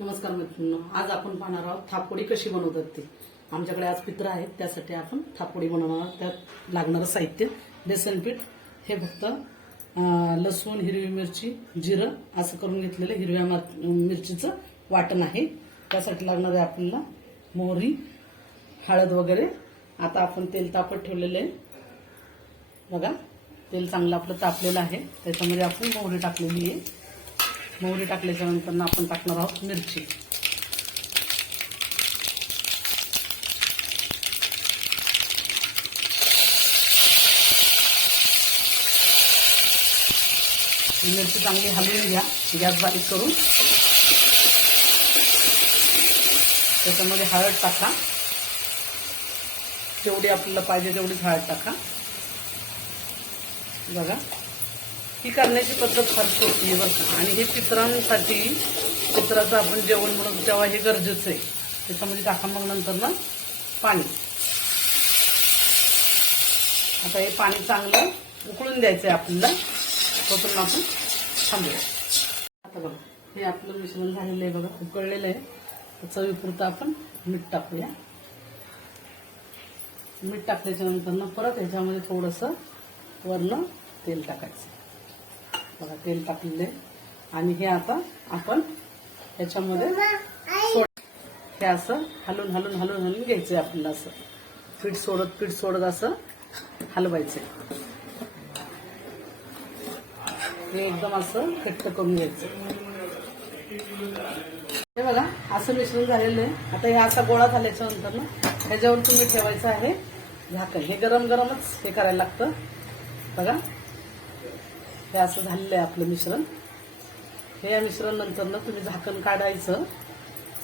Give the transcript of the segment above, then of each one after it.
नमस्कार मित्रांनो, आज आपण पाहणार आहोत थापपोळी कशी बनवतात ती। आमच्याकडे आज पित्र आहेत, त्यासाठी आपण थापपोळी बनवणार आहोत। त्यात लागणारं साहित्य बेसन पीठ, हे फक्त लसूण, हिरवी मिरची, जिरं असं करून घेतलेलं हिरव्या मिरचीचं वाटण आहे। त्यासाठी लागणार आहे आपल्याला मोहरी, हळद वगैरे। आता आपण तेल तापत ठेवलेले आहे बघा। तेल चांगलं आपलं तापलेलं आहे, त्याच्यामध्ये आपण मोहरी टाकलेली आहे। मोहरी टाकल्याच्या नंतर आपण टाकणार आहोत मिरची। मिरची चांगली हलवून घ्या, गॅस बारीक करून। त्याच्यामध्ये हळद टाका, जेवढी आपल्याला पाहिजे तेवढीच हळद टाका बघा। ही करण्याची पद्धत फार सोपी आहे बरं का। आणि हे पितरांसाठी, पितराचं आपण जेवण म्हणून तेव्हा हे गरजेचं आहे। त्याच्यामध्ये टाका मग नंतर ना पाणी। आता हे पाणी चांगलं उकळून द्यायचं आहे आपल्याला, तोपर्यंत आपण थांबूया। आता बघा, हे आपलं मिश्रण झालेलं आहे बघा, उकळलेलं आहे। चवीपुरतं आपण मीठ टाकूया। मीठ टाकल्याच्या नंतर ना परत याच्यामध्ये थोडंसं वरनं तेल टाकायचं बघा। तेल टाकलेलं आहे आणि हे आता आपण याच्यामध्ये हे असं हलवून हलवून हलवून हलवून घ्यायचंय आपल्याला। असं पीठ सोडत असं हलवायचंय। हे एकदम असं घट्ट करून घ्यायचं। हे बघा, असं मिश्रण झालेलं आहे। आता हे असा गोळा झाल्याच्या नंतर ना ह्याच्यावर तुम्ही ठेवायचं आहे झाकण। हे गरम गरमच हे करायला लागतं बघा। हे असं झालेलं आहे आपलं मिश्रण। हे या मिश्रण नंतर ना तुम्ही झाकण काढायचं।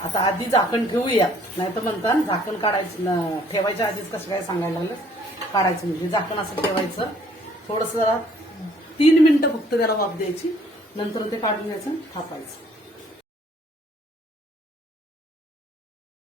आता आधी झाकण ठेवूया, नाही तर म्हणता झाकण काढायचं, ठेवायच्या आधीच कसं काय सांगायला लागलं। काढायचं म्हणजे झाकण असं ठेवायचं, थोडंसं जरा 3 मिनिटं फक्त त्याला वाफ द्यायची, नंतर ते काढून घ्यायचं, थापायचं।